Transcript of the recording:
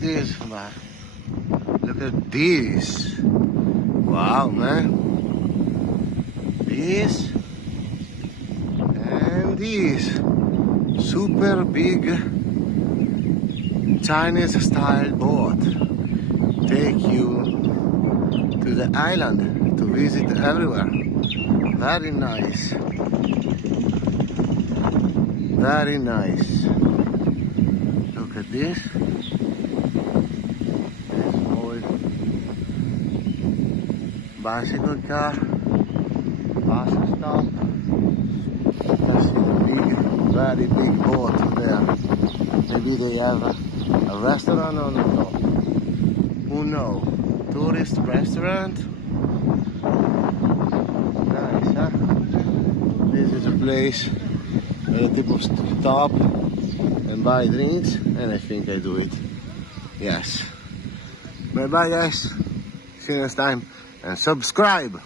this, man. Look at this. Wow, man. This and this. Super big Chinese style boat. Take you to the island to visit everywhere. Very nice. Very nice. Look at this. This old bicycle car. Bus stop. That's a big, very big boat there. Maybe they have a restaurant on the top. Who knows? Tourist restaurant. Nice, huh? This is a place where people stop and buy drinks, and I think I do it. Yes. Bye bye, guys. See you next time, and subscribe.